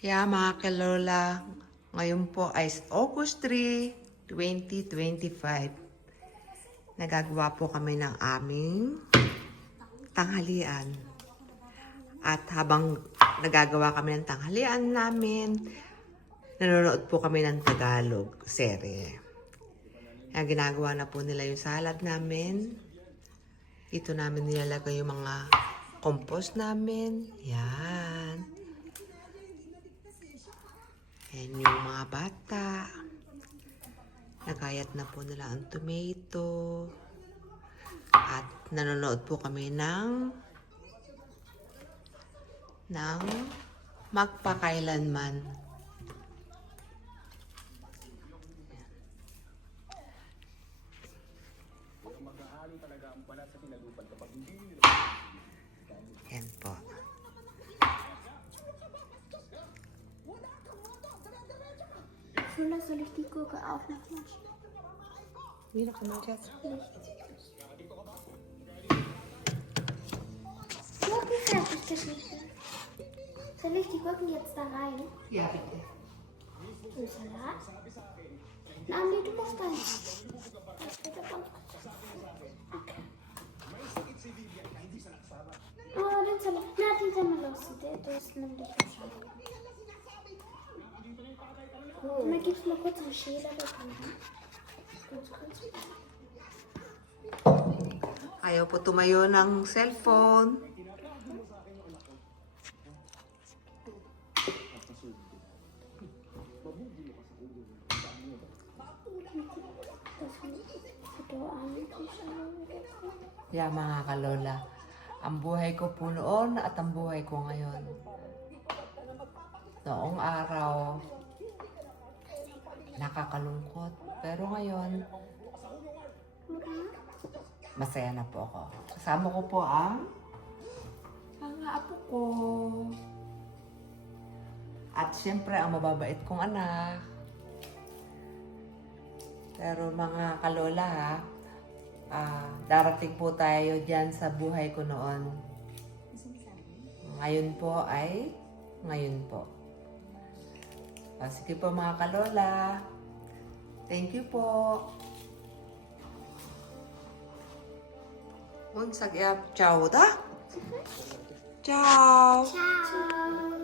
Yeah, mga kalola, ngayon po ay August 3, 2025. Nagagawa po kami ng aming tanghalian. At habang nagagawa kami ng tanghalian namin, nanonood po kami ng Tagalog serye. Kaya ginagawa na po nila yung salad namin. Ito namin nilalagay yung mga compost namin. Yan. Yan yung mga bata. Nagayat na po nila ang tomato. At nanonood po kami ng magpakailanman. Yan po. Soll ich die Gurke auch noch waschen? Wie noch einmal jetzt? Gurken fertig geschnitten. Soll ich die Gurken jetzt da rein? Ja, bitte. Im Salat? Nein, nee, du musst da nicht. Das wird aber... Okay. Oh, den Salat. Na, den kann man lassen. Der ist nämlich wahrscheinlich. Und dann gibst du mal kurz einen Schäler da drin. Kurz. Ayaw po tumayo ng cellphone. Yeah, mga kalola. Ang buhay ko po noon at ang buhay ko ngayon. Noong araw, nakakalungkot. Pero ngayon, masaya na po ako. Kasama ko po ang mga apo ko. At siyempre, ang mababait kong anak. Pero mga kalola darating po tayo dyan sa buhay ko noon. Ngayon po ay ngayon po. Sige po mga kalola. Thank you po. Unsag ciao da? Ciao. Ciao.